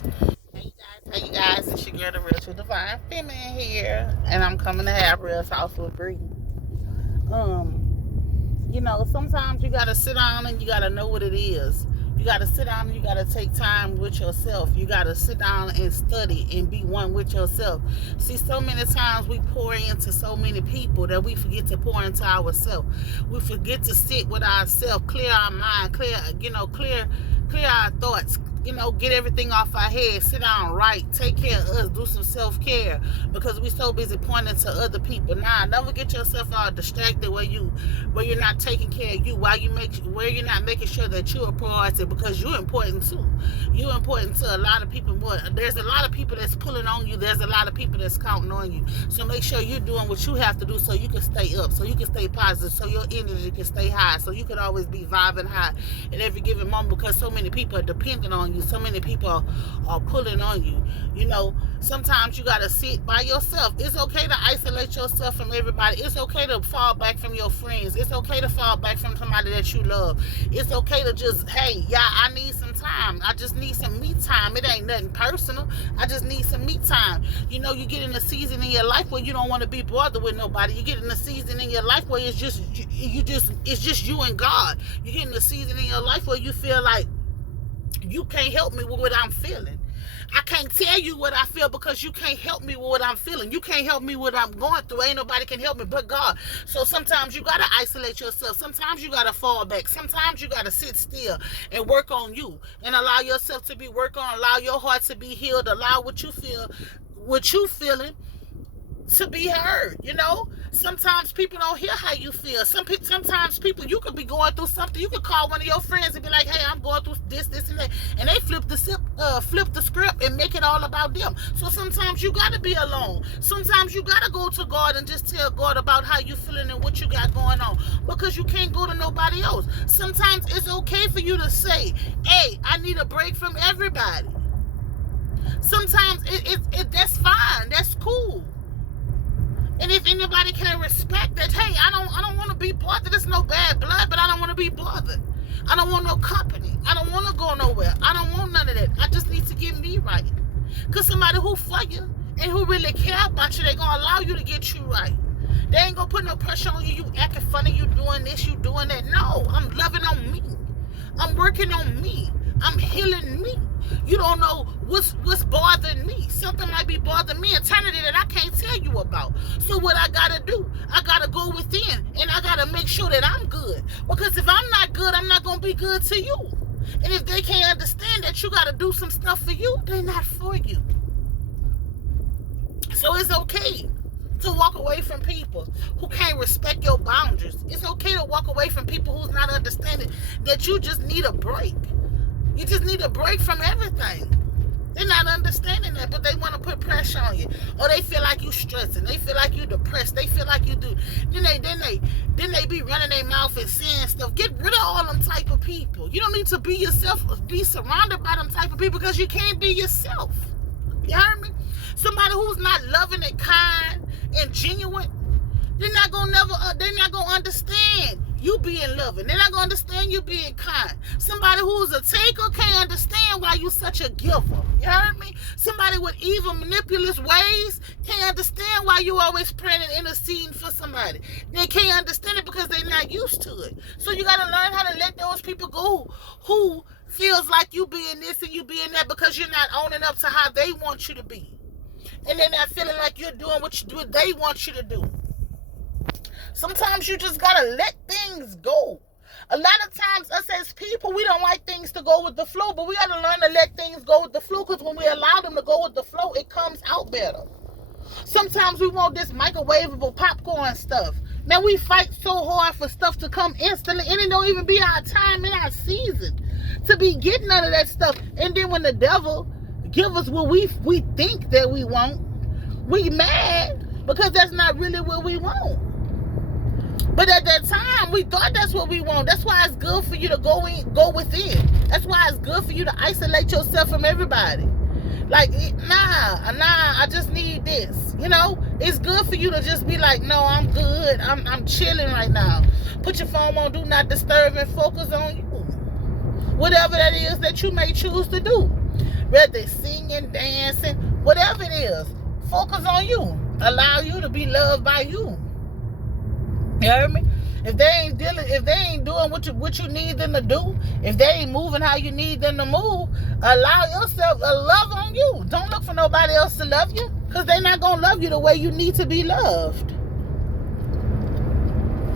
Hey you guys, it's your girl, the real true divine feminine here, and I'm coming to have real talks with Bree. Sometimes you gotta sit down and you gotta know what it is. You gotta sit down and you gotta take time with yourself. You gotta sit down and study and be one with yourself. See, so many times we pour into so many people that we forget to pour into ourselves. We forget to sit with ourselves, clear our mind, clear our thoughts, get everything off our head, sit down, write, take care of us, do some self-care, because we so busy pointing to other people. Nah, never get yourself all distracted where you're not taking care of you, where you're not making sure that you're a priority, because you're important too. You're important to a lot of people more. There's a lot of people that's pulling on you. There's a lot of people that's counting on you. So make sure you're doing what you have to do so you can stay up, so you can stay positive, so your energy can stay high, so you can always be vibing high at every given moment, because so many people are dependent on you. So many people are pulling on you. Sometimes you got to sit by yourself. It's okay to isolate yourself from everybody. It's okay to fall back from your friends. It's okay to fall back from somebody that you love. It's okay to just, hey, yeah, I need some time. I just need some me time. It ain't nothing personal. I just need some me time. You get in a season in your life where you don't want to be bothered with nobody. You get in a season in your life where it's just you and God. You get in a season in your life where you feel like you can't help me with what I'm feeling. I can't tell you what I feel because you can't help me with what I'm feeling. You can't help me with what I'm going through. Ain't nobody can help me but God. So sometimes you got to isolate yourself. Sometimes you got to fall back. Sometimes you got to sit still and work on you and allow yourself to be worked on. Allow your heart to be healed. Allow what you feeling to be heard. Sometimes people don't hear how you feel. Sometimes people, you could be going through something. You could call one of your friends and be like, hey, I'm going through this, and that. And they flip the script and make it all about them. So sometimes you got to be alone. Sometimes you got to go to God and just tell God about how you feeling and what you got going on, because you can't go to nobody else. Sometimes it's okay for you to say, hey, I need a break from everybody. Sometimes that's fine. That's cool. And if anybody can respect that, hey, I don't want to be bothered. It's no bad blood, but I don't want to be bothered. I don't want no company. I don't want to go nowhere. I don't want none of that. I just need to get me right. Because somebody who for you and who really care about you, they're going to allow you to get you right. They ain't going to put no pressure on you. You acting funny. You doing this. You doing that. No, I'm loving on me. I'm working on me. I'm healing me. You don't know what's bothering me. Something might be bothering me eternity that I can't tell you about. So what I gotta do, I gotta go within and I gotta make sure that I'm good. Because if I'm not good, I'm not gonna be good to you. And if they can't understand that you gotta do some stuff for you, they're not for you. So it's okay to walk away from people who can't respect your boundaries. It's okay to walk away from people who's not understanding that you just need a break. You just need a break from everything. They're not understanding that, but they want to put pressure on you. Or they feel like you stressing. They feel like you depressed. They feel like you do. Then they be running their mouth and saying stuff. Get rid of all them type of people. You don't need to be yourself, be surrounded by them type of people, because you can't be yourself. You heard me? Somebody who's not loving and kind and genuine, they're not gonna understand you being loving. They're not gonna understand you being kind. Somebody who's a taker can't understand why you such a giver. You heard me? Somebody with evil, manipulative ways can't understand why you always praying and interceding for somebody. They can't understand it because they're not used to it. So you gotta learn how to let those people go who feels like you being this and you being that, because you're not owning up to how they want you to be. And they're not feeling like you're doing what they want you to do. Sometimes you just gotta let things go. A lot of times, us as people, we don't like things to go with the flow, but we gotta learn to let things go with the flow, because when we allow them to go with the flow, it comes out better. Sometimes we want this microwavable popcorn stuff. Man, we fight so hard for stuff to come instantly, and it don't even be our time in our season to be getting none of that stuff. And then when the devil give us what we think that we want, we mad because that's not really what we want. But at that time, we thought that's what we want. That's why it's good for you to go within. That's why it's good for you to isolate yourself from everybody. Like, I just need this. It's good for you to just be like, no, I'm good. I'm chilling right now. Put your phone on do not disturb and focus on you. Whatever that is that you may choose to do. Whether it's is. Focus on you. Allow you to be loved by you. You heard me? If they ain't doing what you need them to do, if they ain't moving how you need them to move, allow yourself a love on you. Don't look for nobody else to love you, because they're not gonna love you the way you need to be loved.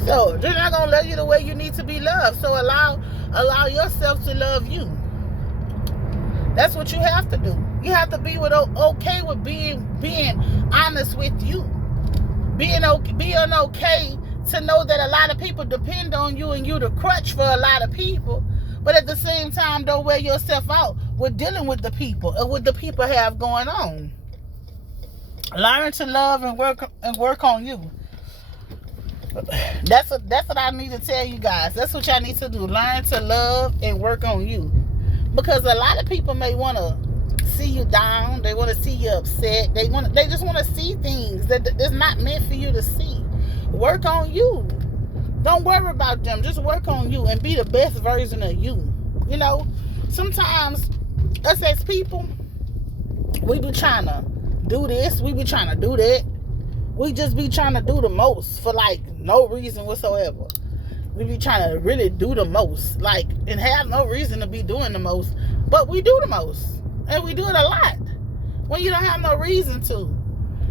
So they're not gonna love you the way you need to be loved. So allow yourself to love you. That's what you have to do. You have to be okay with being honest with you. Being okay to know that a lot of people depend on you and you the crutch for a lot of people. But at the same time, don't wear yourself out with dealing with the people or what the people have going on. Learn to love and work on you. That's what I need to tell you guys. That's what y'all need to do. Learn to love and work on you. Because a lot of people may want to see you down. They want to see you upset. They just want to see things that is not meant for you to see. Work on you. Don't worry about them. Just work on you and be the best version of you. You know, sometimes us as people, we be trying to do this. We be trying to do that. We just be trying to do the most for like no reason whatsoever. We be trying to really do the most, like, and have no reason to be doing the most, but we do the most, and we do it a lot when you don't have no reason to.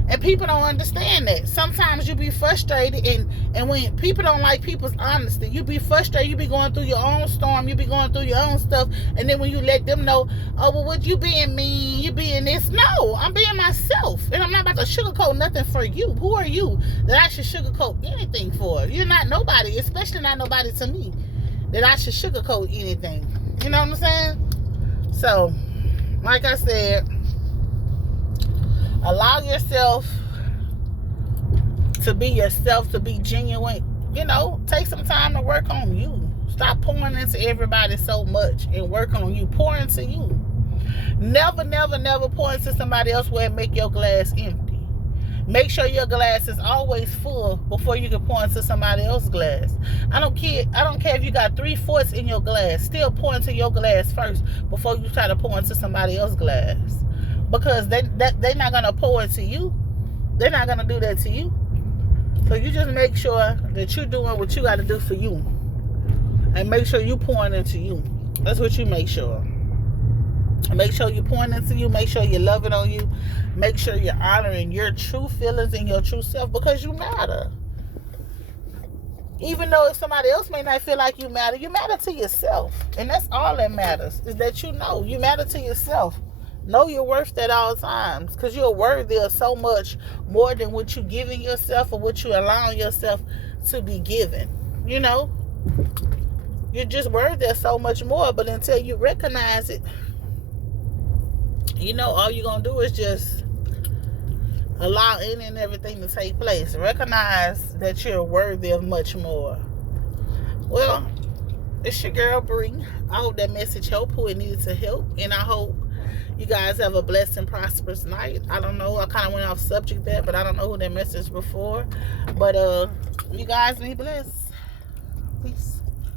And people don't understand that. Sometimes you be frustrated, and when people don't like people's honesty, you be frustrated, you be going through your own storm, you be going through your own stuff, and then when you let them know, oh, well, what you being mean, you being this. No, I'm being myself, and I'm not about to sugarcoat nothing for you. Who are you that I should sugarcoat anything for? You're not nobody, especially not nobody to me, that I should sugarcoat anything. You know what I'm saying? So, like I said, allow yourself to be yourself, to be genuine. You know, take some time to work on you. Stop pouring into everybody so much and work on you. Pour into you. Never, never, never pour into somebody else where it make your glass empty. Make sure your glass is always full before you can pour into somebody else's glass. I don't care if you got 3/4 in your glass. Still pour into your glass first before you try to pour into somebody else's glass. Because they're not going to pour into you. They're not going to do that to you. So you just make sure that you're doing what you got to do for you. And make sure you're pouring into you. That's what you make sure. Make sure you're pouring into you. Make sure you're loving on you. Make sure you're honoring your true feelings and your true self, because you matter. Even though if somebody else may not feel like you matter to yourself. And that's all that matters, is that you know you matter to yourself. Know your worth at all times, because you're worthy of so much more than what you're giving yourself or what you're allowing yourself to be given. You know, you're just worthy of so much more. But until you recognize it, you know, all you're going to do is just allow any and everything to take place. Recognize that you're worthy of much more. Well, it's your girl Bree. I hope that message helped who it needed to help, and I hope you guys have a blessed and prosperous night. I don't know. I kind of went off subject there, but I don't know who that message before. But you guys be blessed. Peace.